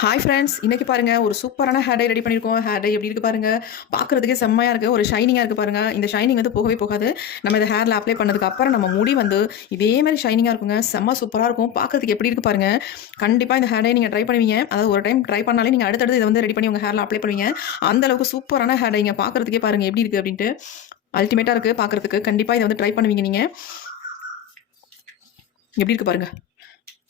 Hi friends இன்னைக்கு பாருங்கள் ஒரு சூப்பரான ஹேர் டை ரெடி பண்ணியிருக்கோம் ஹேர் டை எப்படி இருக்குது பாருங்கள் பார்க்குறதுக்கே செம்மையாக இருக்குது ஒரு ஷைனிங்காக இருக்குது பாருங்கள் இந்த ஷைனிங் வந்து போகவே போகாது. நம்ம இந்த ஹேரில் அப்ளை பண்ணதுக்கு அப்புறம் நம்ம முடி வந்து இதே மாதிரி ஷைனிங்காக இருக்குங்க. செம்ம சூப்பராக இருக்கும். பார்க்கறதுக்கு எப்படி இருக்குது பாருங்க? கண்டிப்பாக இந்த ஹேர் டை நீங்கள் ட்ரை பண்ணுவீங்க. அதாவது ஒரு டைம் ட்ரை பண்ணாலே நீங்கள் அடுத்தடுத்து இதை வந்து ரெடி பண்ணி உங்கள் ஹேரில் அப்ளை பண்ணுவீங்க. அந்த அளவுக்கு சூப்பரான ஹேர் டைங்க பார்க்குறதுக்கே பாருங்கள் எப்படி இருக்குது அப்படின்ட்டு. அல்டிமேட்டாக இருக்குது பார்க்கறதுக்கு. கண்டிப்பாக இதை வந்து ட்ரை பண்ணுவீங்க நீங்கள் எப்படி இருக்குது பாருங்கள்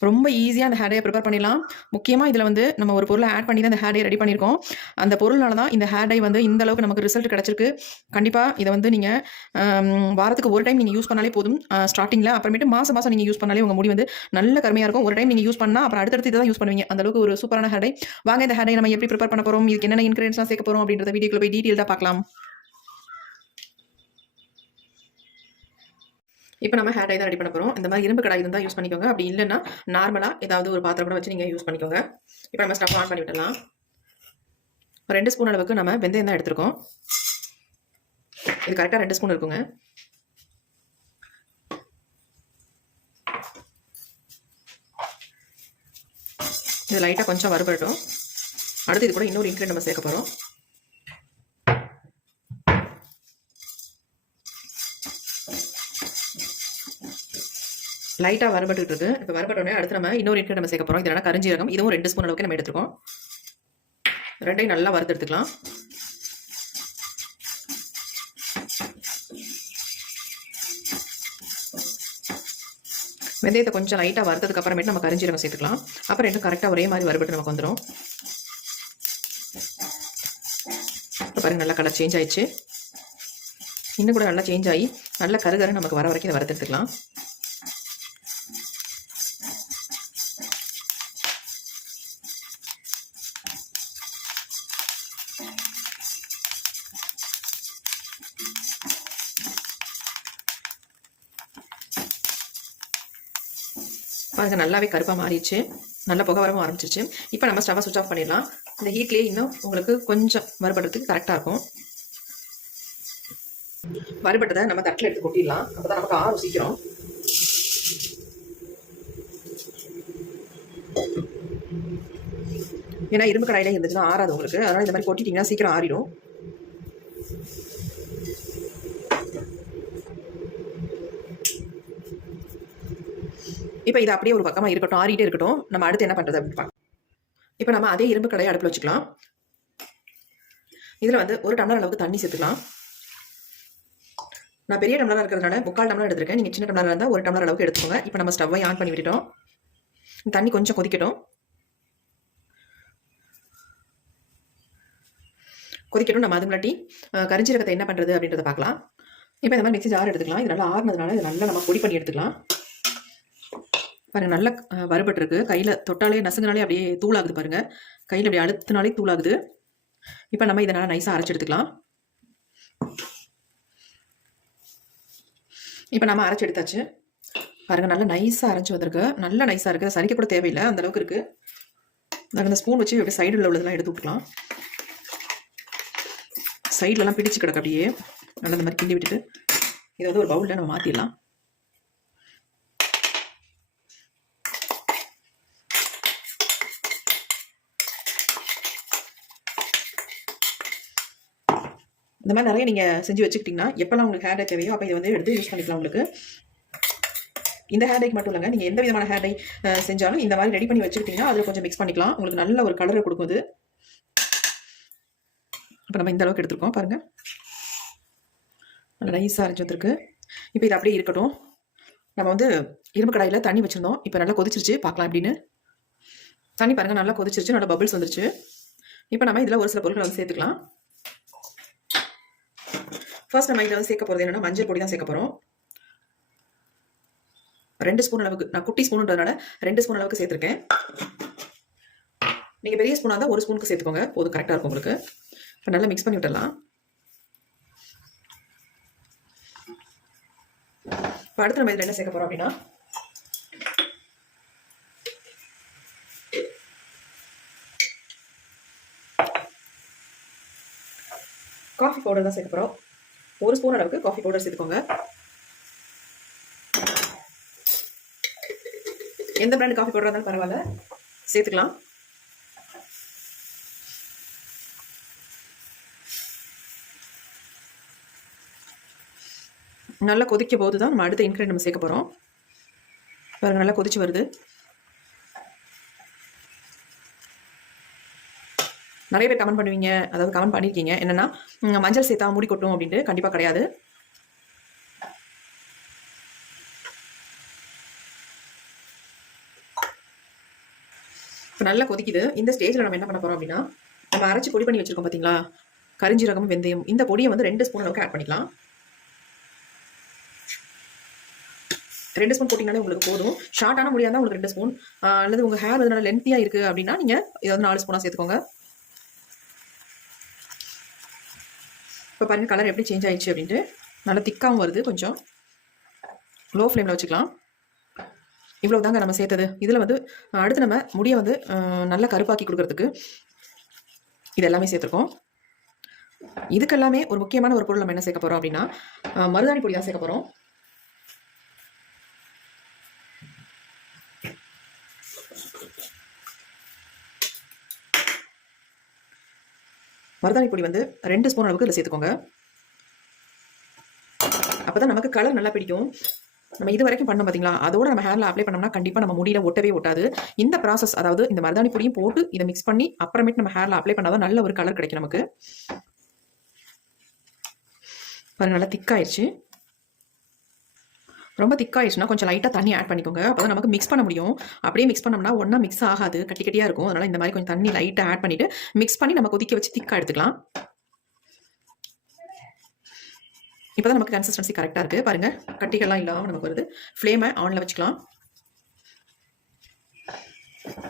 ரொம்ப ஈஸியாக அந்த ஹேர் ப்ரிப்பேர் பண்ணிடலாம். முக்கியமாக இதில் வந்து நம்ம ஒரு பொருளை ஆட் பண்ணி தான் இந்த ஹேர் ரெடி பண்ணியிருக்கோம். அந்த பொருள்னால தான் இந்த ஹேர் டை வந்து இந்த அளவுக்கு நமக்கு ரிசல்ட் கிடச்சிருக்கு. கண்டிப்பாக இதை வந்து நீங்கள் வாரத்துக்கு ஒரு டைம் நீங்கள் யூஸ் பண்ணாலே போதும். ஸ்டார்டிங்கில் அப்புறமேட்டு மாதம் மாதம் நீங்கள் யூஸ் பண்ணாலே உங்கள் முடி வந்து நல்ல கருமையாக இருக்கும். ஒரு டைம் நீங்கள் யூஸ் பண்ணால் அப்புறம் அடுத்தடுத்து இதை தான் யூஸ் பண்ணுவீங்க. அந்த அளவுக்கு ஒரு சூப்பரான ஹேர் டை வாங்க இந்த ஹேர் டை நம்ம எப்படி ப்ரிப்பேர் பண்ண போகிறோம் இதுக்கு என்னென்ன இன்க்ரீடியன்ஸ்லாம் சேர்க்க போகிறோம் அப்படின்றத வீடியோக்குள்ள போய் டீட்டெயில்டாக பார்க்கலாம். இப்போ நம்ம ஹேர் டை தான் ரெடி பண்ண போகிறோம் இந்த மாதிரி இரும்பு கடாய் இருந்தால் யூஸ் பண்ணிக்கோங்க. அப்படி இல்லைன்னா நார்மலாக ஏதாவது ஒரு பாத்திரம் கூட வச்சு நீங்கள் யூஸ் பண்ணிக்கோங்க. இப்போ நம்ம ஸ்டவ் ஆன் பண்ணி விடலாம் ரெண்டு ஸ்பூன் அளவுக்கு நம்ம வெந்தயம் தான் எடுத்துருக்கோம். இது கரெக்டாக ரெண்டு ஸ்பூன் இருக்குங்க. இது லைட்டாக கொஞ்சம் வறுபடட்டும். அடுத்து இது கூட இன்னொரு இன்க்ரீட் நம்ம சேர்க்க போகிறோம் லைட்டாக வரப்பட்டு இருக்கு. இப்போ வரப்பட்டோடனே அடுத்து நம்ம இன்னொரு இன்க்ரீடியன்ட் நம்ம சேர்க்க போகிறோம் இதெல்லாம் கரிஞ்சீரகம் இதுவும் ரெண்டு ஸ்பூன் அளவுக்கு நம்ம எடுத்துருக்கோம். ரெண்டையும் நல்லா வறுத்து எடுத்துக்கலாம். வெந்தயத்தை கொஞ்சம் லைட்டாக வறுத்ததுக்கு அப்புறமேட்டு நம்ம கரிஞ்சீரகம் சேர்த்துக்கலாம். அப்புறம் ரெண்டும் கரெக்டாக ஒரே மாதிரி வறுபட்டு நமக்கு வந்துடும் இப்போ பாருங்கள் நல்லா கலர் சேஞ்ச் ஆயிடுச்சு. இன்னும் கூட நல்லா சேஞ்ச் ஆகி நல்லா கருகரை நமக்கு வர வரைக்கும் இதை வறுத்து எடுத்துக்கலாம். பாருங்க நல்லாவே கருப்பாக மாறிடுச்சு. நல்ல புகை வரவும் ஆரம்பிச்சிருச்சு. இப்போ நம்ம ஸ்டவ்வை சுவிச் ஆஃப் பண்ணிடலாம். இந்த ஹீட்லேயே இன்னும் உங்களுக்கு கொஞ்சம் வறுபடுறதுக்கு கரெக்டாக இருக்கும். வறுபட்டதை நம்ம தட்டில் எடுத்து கொட்டிடலாம். அப்போ தான் நமக்கு ஆறும் சீக்கிரம் ஏன்னா இரும்பு கடாயில இருந்துச்சுன்னா ஆறாது உங்களுக்கு. அதனால் இந்த மாதிரி கொட்டிட்டீங்கன்னா சீக்கிரம் ஆறிடும். இப்போ இது அப்படியே ஒரு பக்கமாக இருக்கட்டும் ஆறிட்டே இருக்கட்டும். நம்ம அடுத்து என்ன பண்ணுறது அப்படின்னு பார்க்கலாம். இப்போ நம்ம அதே இரும்பு கடையை அடுப்பில் வச்சுக்கலாம். இதில் வந்து ஒரு டம்ளர் அளவுக்கு தண்ணி சேர்த்துக்கலாம். நான் பெரிய டம்ளராக இருக்கிறதுனால முக்கால் டம்ளர் எடுத்துருக்கேன். நீங்கள் சின்ன டம்ளராக இருந்தால் ஒரு டம்ளர் அளவுக்கு எடுத்துக்கோங்க. இப்போ நம்ம ஸ்டவ்வை ஆன் பண்ணி விட்டுட்டோம். தண்ணி கொஞ்சம் கொதிக்கட்டும். கொதிக்கட்டும். நம்ம அது முன்னாடி கரிஞ்சீரகத்தை என்ன பண்ணுறது அப்படின்றத பார்க்கலாம். இப்போ இந்த மாதிரி மிக்சி ஜார் எடுத்துக்கலாம். இது நல்லா ஆறுனதுனால இது நல்லா நம்ம பொடி பண்ணி எடுத்துக்கலாம். பாருங்க நல்லா வறுபட்டுருக்கு. கையில் தொட்டாலே நசுங்கினாலே அப்படியே தூளாகுது பாருங்கள் கையில் அப்படியே அழுத்தினாலே தூளாகுது. இப்போ நம்ம இதை நல்லா நைஸாக அரைச்சி எடுத்துக்கலாம். இப்போ நம்ம அரைச்சி எடுத்தாச்சு. பாருங்க நல்லா நைஸாக அரைச்சி வந்திருக்கு. நல்லா நைஸாக இருக்குது சரிக்க கூட தேவையில்லை. அந்த அளவுக்கு இருக்குது நாங்கள் இந்த ஸ்பூன் வச்சு அப்படியே சைடில் உள்ளதெல்லாம் எடுத்து விட்டுக்கலாம். சைட்லலாம் பிடிச்சு கிடக்கு அப்படியே. நல்லா இந்த மாதிரி கிண்டி விட்டுட்டு இதை வந்து ஒரு பவுலில் நம்ம மாற்றிடலாம் இந்த மாதிரி நிறைய நீங்கள் செஞ்சு வச்சுக்கிட்டிங்கன்னா எப்போல்லாம் உங்களுக்கு ஹேர் டை தேவையோ அப்போ இதை வந்து எடுத்து யூஸ் பண்ணிக்கலாம் உங்களுக்கு. இந்த ஹேர் டைக் மட்டும் இல்லைங்க நீங்கள் எந்த விதமான ஹேர் டை செஞ்சாலும் இந்த மாதிரி ரெடி பண்ணி வச்சுக்கிட்டிங்கன்னா அதில் கொஞ்சம் மிக்ஸ் பண்ணிக்கலாம். உங்களுக்கு நல்ல ஒரு கலரை கொடுக்கும் இது இப்போ நம்ம இந்த அளவுக்கு எடுத்துருக்கோம் பாருங்கள் நல்லா நைஸாக அரைஞ்சி வந்துருக்கு. இப்போ இது அப்படியே இருக்கட்டும். நம்ம வந்து இரும்பு கடாயில் தண்ணி வச்சுருந்தோம். இப்போ நல்லா கொதிச்சிருச்சு பார்க்கலாம் அப்படின்னு தண்ணி பாருங்கள் நல்லா கொதிச்சிருச்சு நல்லா பபிள்ஸ் வந்துருச்சு. இப்போ நம்ம இதில் ஒரு சில பொருட்களை வந்து சேர்த்துக்கலாம். ஃபர்ஸ்ட் நம்ம இதில் வந்து சேர்க்க போகிறது என்னன்னா மஞ்சள் பொடி தான் சேர்க்க போகிறோம் ரெண்டு ஸ்பூன் அளவுக்கு நான் குட்டி ஸ்பூனுன்றதுனால ரெண்டு ஸ்பூன் அளவுக்கு சேர்த்துருக்கேன். நீங்கள் பெரிய ஸ்பூனாக இருந்தால் ஒரு ஸ்பூனுக்கு சேர்த்துக்கோங்க. போதும் கரெக்டாக இருக்கும் உங்களுக்கு. இப்போ நல்லா மிக்ஸ் பண்ணி விட்டுடலாம். இப்போ அடுத்து நம்ம இதில் என்ன சேர்க்க போகிறோம் அப்படின்னா காஃபி பவுடர் தான் சேர்க்க போகிறோம் ஒரு ஸ்பூன் அளவுக்கு காஃபி பவுடர் சேர்த்துக்கோங்க. எந்த பிராண்ட் காஃபி பவுடர் இருந்தாலும் பரவாயில்ல. சேர்த்துக்கலாம். நல்லா கொதிக்க போது தான் நம்ம அடுத்த இன்க்ரீடியன்ட் நம்ம சேர்க்க போகிறோம் பாருங்கள் நல்லா கொதிச்சு வருது. நிறைய பேர் கமெண்ட் பண்ணுவீங்க அதாவது கமெண்ட் பண்ணியிருக்கீங்க என்னன்னா மஞ்சள் சேர்த்தா முடி கொட்டும் அப்படின்ட்டு கண்டிப்பாக கிடையாது. இப்போ நல்லா கொதிக்குது. இந்த ஸ்டேஜில் நம்ம என்ன பண்ண போகிறோம் அப்படின்னா நம்ம அரைச்சி பொடி பண்ணி வச்சுருக்கோம் பார்த்தீங்களா கரிஞ்சீரகம் வெந்தயம் இந்த பொடியை வந்து ரெண்டு ஸ்பூன் அளவுக்கு ஆட் பண்ணிக்கலாம். ரெண்டு ஸ்பூன் போட்டிங்கனாலே உங்களுக்கு போதும். ஷார்ட்டான முடியாக இருந்தால் உங்களுக்கு ரெண்டு ஸ்பூன் அல்லது உங்கள் ஹேர் வந்து நல்லா லென்த்தியாக இருக்குது அப்படின்னா நீங்கள் இதை வந்து நாலு ஸ்பூனாக சேர்த்துக்கோங்க. இப்போ பாருங்கள் கலர் எப்படி சேஞ்ச் ஆகிடுச்சு அப்படின்ட்டு. நல்லா திக்காகவும் வருது கொஞ்சம். லோ ஃப்ளேமில் வச்சுக்கலாம். இவ்வளோ தாங்க நம்ம சேர்த்தது. இதில் வந்து அடுத்து நம்ம முடியை வந்து நல்லா கருப்பாக்கி கொடுக்கறதுக்கு இது எல்லாமே சேர்த்துருக்கோம். இதுக்கெல்லாமே ஒரு முக்கியமான ஒரு பொருள் நம்ம என்ன சேர்க்க போகிறோம் அப்படின்னா மருதாணி பொடி தான் சேர்க்க போகிறோம் மருதாணி பொடி வந்து ரெண்டு ஸ்பூன் அளவுக்கு இதில் சேர்த்துக்கோங்க. அப்போ தான் நமக்கு கலர் நல்லா பிடிக்கும். நம்ம இது வரைக்கும் பண்ணோம் பார்த்தீங்களா அதோட நம்ம ஹேரில் அப்ளை பண்ணோம்னா கண்டிப்பாக நம்ம முடியல ஒட்டவே ஒட்டாது. இந்த ப்ராசஸ் அதாவது இந்த மருதாணி பொடியும் போட்டு இதை மிக்ஸ் பண்ணி அப்புறமேட்டு நம்ம ஹேரில் அப்ளை பண்ணாதான் நல்ல ஒரு கலர் கிடைக்கும் நமக்கு. பாருங்க நல்லா திக்காயிடுச்சு ரொம்ப திக்காயிடுச்சுன்னா கொஞ்சம் லைட்டாக தண்ணி ஆட் பண்ணிக்கோங்க. அப்போ தான் நமக்கு மிக்ஸ் பண்ண முடியும். அப்படியே மிக்ஸ் பண்ணோம்னா ஒன்றா மிக்ஸ் ஆகாது. கட்டி கட்டியாக இருக்கும். அதனால் இந்த மாதிரி கொஞ்சம் தண்ணி லைட்டாக ஆட் பண்ணிவிட்டு மிக்ஸ் பண்ணி நம்ம கொதிக்க வச்சு திக்காக எடுத்துக்கலாம். இப்போ தான் நமக்கு கன்சிஸ்டன்சி கரெக்டாக இருக்குது பாருங்கள் கட்டிகள்லாம் இல்லாமல் நமக்கு வருது. ஃப்ளேமை ஆனில் வச்சுக்கலாம்.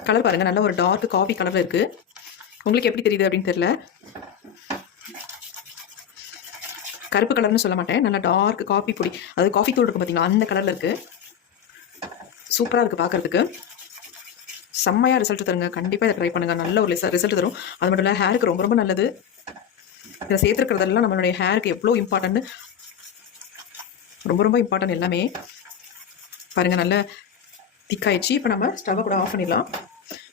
கலர் பாருங்கள் நல்ல ஒரு டார்க் காஃபி கலரில் இருக்குது உங்களுக்கு எப்படி தெரியுது அப்படின்னு தெரியல. கருப்பு கலர்னு சொல்ல மாட்டேன். நல்லா டார்க் காஃபி பொடி. அதாவது காஃபி தூள் இருக்குது பார்த்தீங்களா அந்த கலரில் இருக்குது சூப்பராக இருக்குது பார்க்குறதுக்கு செம்மையாக ரிசல்ட் தருங்க. கண்டிப்பாக இதை ட்ரை பண்ணுங்கள் நல்ல ஒரு ரிசல்ட் தரும். அது மட்டும் இல்லை ஹேருக்கு ரொம்ப ரொம்ப நல்லது. இதில் சேர்த்துருக்கிறதெல்லாம் நம்மளுடைய ஹேருக்கு எவ்வளோ இம்பார்ட்டன்ட் ரொம்ப ரொம்ப இம்பார்ட்டன்ட் எல்லாமே. பாருங்கள் நல்ல திக்காயிடுச்சு இப்போ நம்ம ஸ்டவ்வை கூட ஆஃப் பண்ணிடலாம்.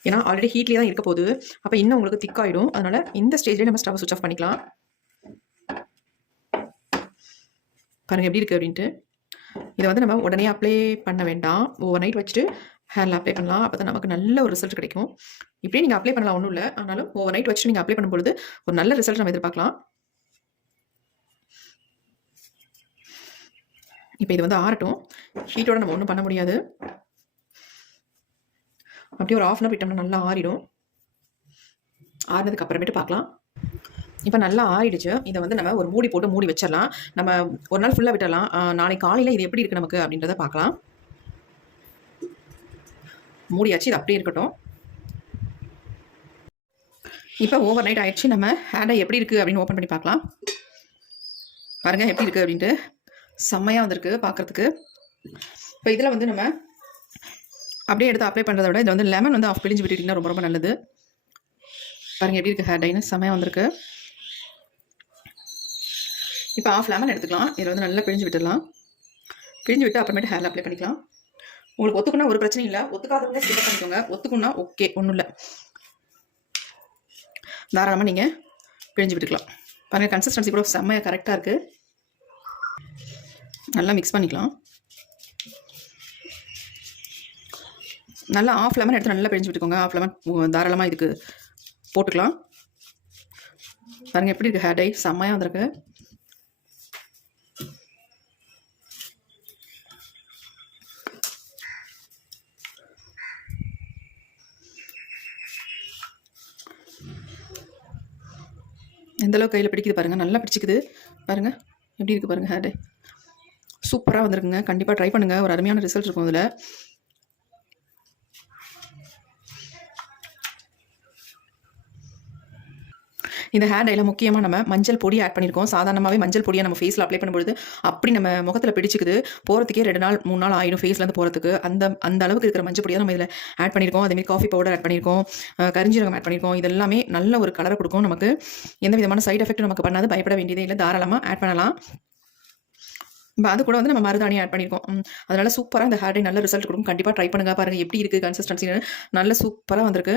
ஏன்னா ஆல்ரெடி ஹீட்லேயே தான் இருக்க போகுது. அப்போ இன்னும் உங்களுக்கு திக்காயிடும் அதனால் இந்த ஸ்டேஜ்லேயே நம்ம ஸ்டவ் சுவிச் ஆஃப் பண்ணிக்கலாம். பாருங்கள் எப்படி இருக்குது அப்படின்ட்டு. இதை வந்து நம்ம உடனே அப்ளை பண்ண வேண்டாம். ஓவர் நைட் வச்சுட்டு ஹேரில் அப்ளை பண்ணலாம். அப்போ தான் நமக்கு நல்ல ஒரு ரிசல்ட் கிடைக்கும். இப்படியே நீங்கள் அப்ளை பண்ணலாம் ஒன்றும் இல்லை. ஆனாலும் ஓவர் நைட் வச்சுட்டு நீங்கள் அப்ளை பண்ணும்பொழுது ஒரு நல்ல ரிசல்ட் நம்ம எதிர்பார்க்கலாம். இப்போ இது வந்து ஆறட்டும். ஹீட்டோட நம்ம ஒன்றும் பண்ண முடியாது. அப்படியே ஒரு ஆஃப் அன் அவர் விட்டோம்னா நல்லா ஆறிடும். ஆறினதுக்கு அப்புறமேட்டு பார்க்கலாம். இப்போ நல்லா ஆயிடுச்சு. இதை வந்து நம்ம ஒரு மூடி போட்டு மூடி வச்சிடலாம். நம்ம ஒரு நாள் ஃபுல்லாக விட்டலாம் நாளைக்கு காலையில் இது எப்படி இருக்குது நமக்கு அப்படின்றத பார்க்கலாம். மூடியாச்சு இது அப்படியே இருக்கட்டும். இப்போ ஓவர் நைட் ஆயிடுச்சு. நம்ம ஹேண்டை எப்படி இருக்குது அப்படின்னு ஓப்பன் பண்ணி பார்க்கலாம். பாருங்கள் எப்படி இருக்குது அப்படின்ட்டு. செம்மையாக வந்திருக்கு பார்க்குறதுக்கு. இப்போ இதில் வந்து நம்ம அப்படியே எடுத்து அப்ளை பண்ணுறத விட இதை வந்து லெமன் வந்து ஆஃப் பிழிஞ்சு விட்டுட்டிங்கன்னா ரொம்ப ரொம்ப நல்லது. பாருங்கள் எப்படி இருக்குது ஹேர் டைன்னு செம்மையாக வந்திருக்கு. இப்போ ஆஃப் லெமன் எடுத்துக்கலாம். இதில் வந்து நல்லா பிழிஞ்சு விட்டுடலாம். பிழிஞ்சு விட்டு அப்புறமேட்டு ஹேரில் அப்ளை பண்ணிக்கலாம். உங்களுக்கு ஒத்துக்குன்னா ஒரு பிரச்சனையும் இல்லை. ஒத்துக்காதவங்க ஸ்கிப் பண்ணிக்கோங்க. ஒத்துக்குன்னா ஓகே ஒன்றும் இல்லை. தாராளமாக நீங்கள் பிழிஞ்சு விட்டுக்கலாம். பாருங்கள் கன்சிஸ்டன்சி கூட செம்மையாக கரெக்டாக இருக்குது நல்லா மிக்ஸ் பண்ணிக்கலாம். நல்லா ஆஃப் லெமன் எடுத்து நல்லா பிழிஞ்சு விட்டுக்கோங்க. ஆஃப் லெமன் தாராளமாக இதுக்கு போட்டுக்கலாம். பாருங்கள் எப்படி இருக்குது ஹேர் டை செம்மையாக வந்திருக்கு. எந்தளவுக்கு கையில் பிடிக்குது பாருங்கள் நல்லா பிடிச்சிக்குது. பாருங்கள் எப்படி இருக்குது பாருங்கள் ஹேர் சூப்பராக வந்திருக்குங்க. கண்டிப்பாக ட்ரை பண்ணுங்கள் ஒரு அருமையான ரிசல்ட் இருக்கும் அதில். இந்த ஹேர் டையில் முக்கியமாக நம்ம மஞ்சள் பொடி ஆட் பண்ணியிருக்கோம் சாதாரணமாகவே மஞ்சள் பொடியை நம்ம ஃபேஸில் அப்ளை பண்ணும்போது அப்படி நம்ம முகத்தில் பிடிச்சிக்குது. போகிறதுக்கே ரெண்டு நாள் மூணு நாள் ஆயிடும் ஃபேஸ்லேருந்து போகிறதுக்கு அந்த அந்த அளவுக்கு இருக்கிற மஞ்சள் பொடியை நம்ம இதில் ஆட் பண்ணியிருக்கோம் அதேமாதிரி காஃபி பவுடர் ஆட் பண்ணியிருக்கோம் கரிஞ்சீரகம் ஆட் பண்ணியிருக்கோம் இது எல்லாமே நல்ல ஒரு கலரை கொடுக்கும் நமக்கு. எந்த விதமான சைட் எஃபெக்ட்டும் நமக்கு பண்ணாது. பயப்பட வேண்டியதே இல்லை. தாராளமாக ஆட் பண்ணலாம். இப்போ அது கூட வந்து நம்ம மருதாணி ஆட் பண்ணியிருக்கோம் அதனால் அதனால சூப்பராக இந்த ஹேர் டே நல்ல ரிசல்ட் கொடுக்கும். கண்டிப்பாக ட்ரை பண்ணுங்க. பாருங்கள் எப்படி இருக்குது கன்சிஸ்டன்சி நல்ல சூப்பராக வந்திருக்கு.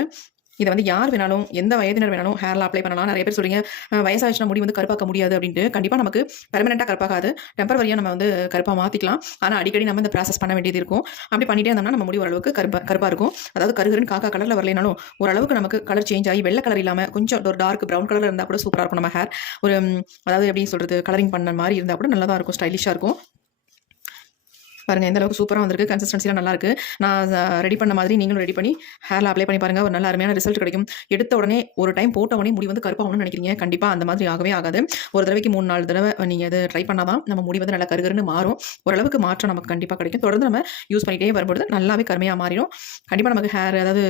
இதை வந்து யார் வேணாலும் எந்த வயதினர் வேணாலும் ஹேரில் அப்ளை பண்ணலாம். நிறைய பேர் சொல்றீங்க அஹ் முடி வந்து கருப்பாக்க முடியாது அப்படின்ட்டு. கண்டிப்பாக நமக்கு பெர்மனெண்ட்டாக கருப்பாகாது. டெம்பரவரியாக நம்ம வந்து கருப்பாக மாற்றிக்கலாம் ஆனால் அடிக்கடி நம்ம இந்த ப்ராசஸ் பண்ண வேண்டியது இருக்கும். அப்படி பண்ணிட்டே இருந்தோம்னா நம்ம முடி ஓரளவுக்கு கருப்பா கருப்பாக இருக்கும். அதாவது கருகருன்னு காக்கா கலரில் வரலைனாலும் ஓரளவுக்கு நமக்கு கலர் சேஞ்ச் ஆகி வெள்ளை கலர் இல்லாமல் கொஞ்சம் ஒரு டார்க் ப்ரௌன் கலர் இருந்தால் கூட சூப்பராக இருக்கும் நம்ம ஹேர் ஒரு அதாவது எப்படி சொல்கிறது கலரிங் பண்ண மாதிரி இருந்தால் கூட நல்லா தான் இருக்கும் ஸ்டைலிஷாக இருக்கும். பாருங்கள் எந்த அளவுக்கு சூப்பராக வந்திருக்கு. கன்சிஸ்டன்சிலாம் நல்லாயிருக்கு நான் ரெடி பண்ண மாதிரி நீங்களும் ரெடி பண்ணி ஹேரில் அப்ளை பண்ணி பாருங்க. ஒரு நல்ல அருமையான ரிசல்ட் கிடைக்கும். எடுத்த உடனே ஒரு டைம் போட்ட உடனே முடி வந்து கருப்பாகணும்னு நினைக்கிறீங்க. கண்டிப்பாக அந்த மாதிரி ஆகவே ஆகாது. ஒரு தடவைக்கு மூணு நாலு தடவை நீங்கள் இது ட்ரை பண்ணாதான் நம்ம முடி வந்து நல்லா கருகருன்னு மாறும். ஓரளவுக்கு மாற்றம் நமக்கு கண்டிப்பாக கிடைக்கும். தொடர்ந்து நம்ம யூஸ் பண்ணிகிட்டே வரும்பொழுது நல்லாவே கருமையாக மாறிடும். கண்டிப்பாக நமக்கு ஹேர் அதாவது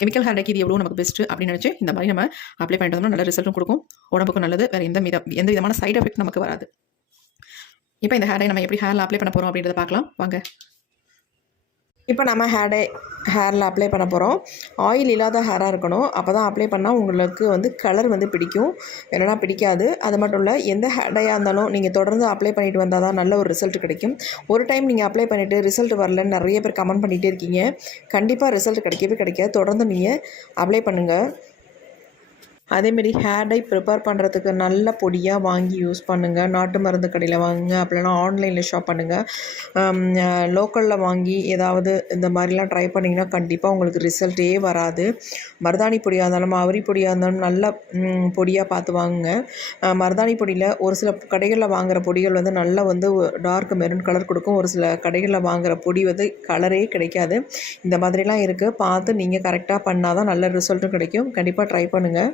கெமிக்கல் ஹேர் இது எவ்வளோ நமக்கு பெஸ்ட்டு அப்படின்னு நினச்சி இந்த மாதிரி நம்ம அப்ளை பண்ணிட்டோம்னா நல்ல ரிசல்ட்டும் கொடுக்கும். உடம்புக்கும் நல்லது. வேறு எந்த வித எந்த விதமான சைட் எஃபெக்ட் நமக்கு வராது. இப்போ இந்த ஹேரை நம்ம எப்படி ஹேரில் அப்ளை பண்ண போகிறோம் அப்படின்றத பார்க்கலாம். வாங்க. இப்போ நம்ம ஹேடை ஹேரில் அப்ளை பண்ண போகிறோம் ஆயில் இல்லாத ஹேராக இருக்கணும். அப்போ தான் அப்ளை பண்ணால் உங்களுக்கு வந்து கலர் வந்து பிடிக்கும். இல்லைனா பிடிக்காது. அது மட்டும் இல்லை எந்த ஹேடையாக இருந்தாலும் நீங்கள் தொடர்ந்து அப்ளை பண்ணிட்டு வந்தால் தான் நல்ல ஒரு ரிசல்ட் கிடைக்கும். ஒரு டைம் நீங்கள் அப்ளை பண்ணிவிட்டு ரிசல்ட் வரலன்னு நிறைய பேர் கமெண்ட் பண்ணிகிட்டே இருக்கீங்க. கண்டிப்பாக ரிசல்ட் கிடைக்கவே கிடைக்காது. தொடர்ந்து நீங்கள் அப்ளை பண்ணுங்கள் அதேமாரி ஹேர் டை ப்ரிப்பேர் பண்ணுறதுக்கு நல்ல பொடியாக வாங்கி யூஸ் பண்ணுங்கள் நாட்டு மருந்து கடையில் வாங்குங்க. அப்படின்னா ஆன்லைனில் ஷாப் பண்ணுங்கள் லோக்கலில் வாங்கி ஏதாவது இந்த மாதிரிலாம் ட்ரை பண்ணிங்கன்னா கண்டிப்பாக உங்களுக்கு ரிசல்ட்டே வராது. மருதாணி பொடியாக இருந்தாலும் அவரி பொடியாக இருந்தாலும் நல்ல பொடியாக பார்த்து வாங்குங்க. மருதாணி பொடியில் ஒரு சில கடைகளில் வாங்குகிற பொடிகள் வந்து நல்லா வந்து டார்க் மெரூன் கலர் கொடுக்கும். ஒரு சில கடைகளில் வாங்குகிற பொடி வந்து கலரே கிடைக்காது. இந்த மாதிரிலாம் இருக்குது பார்த்து நீங்கள் கரெக்டாக பண்ணால் தான் நல்ல ரிசல்ட்டும் கிடைக்கும். கண்டிப்பாக ட்ரை பண்ணுங்கள்